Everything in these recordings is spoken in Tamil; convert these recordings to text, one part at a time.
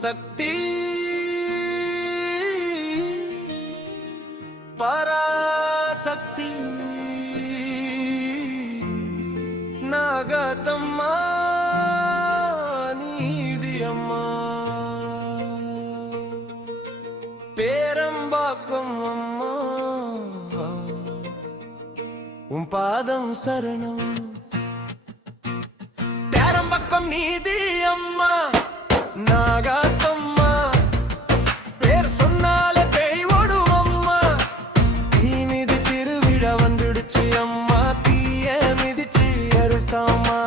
சக்தி பராசக்தி நாகதம்மா நீதியம்மா பேரம்பாக்கம் அம்மா உன் பாதம் சரணம் பேரம்பாக்கம் நீதி அம்மா நாகதம்மா பேர் சொன்னாலே பேய் ஓடும் அம்மா தீ மீது திருவிழா வந்துடுச்சு அம்மா தீய மிதிச்சு அருள்தாம்மா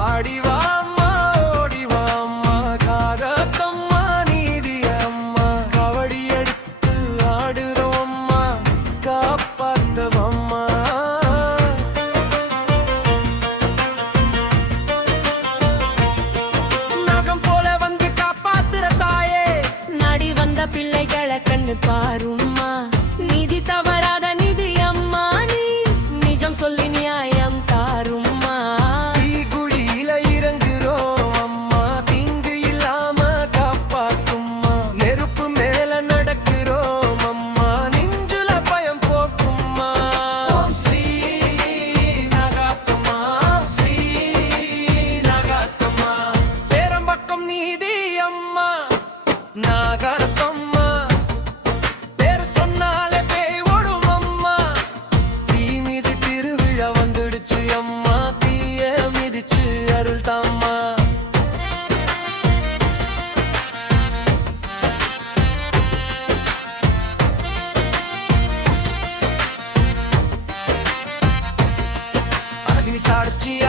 ஆடிவா அம்மா ஓடிவா அம்மா காகத்தம்மா நீதி அம்மா கவடி எடுத்து ஆடுறோம் அம்மா காப்பாத்தவம்மா நகம் போல வந்து காப்பாத்துற தாயே நாடி வந்த பிள்ளைகளை கண்ணு பாரும்மா நிதி தவறாத நிதி அம்மா நீ நிஜம் சொல்லி நியாயம் தாரும்மா தீக்குழியில இறங்குறோம் அம்மா தீங்கு இல்லாம காப்பாத்தும்மா நெருப்பு மேல நடக்கிறோம் அம்மா நெஞ்சுல பயம் போக்கும்மா ஸ்ரீ நாகத்தம்மா ஸ்ரீ நாகத்தம்மா பேரம்பாக்கம் நீதி அம்மா நாகத்தம்மா பேர் சொன்னாலே பேய் ஓடும் அம்மா தீ மீது திருவிழா வந்துடுச்சு அம்மா தீய மிதிச்சு அருள்தாம்மா அக்னி சாட்சியா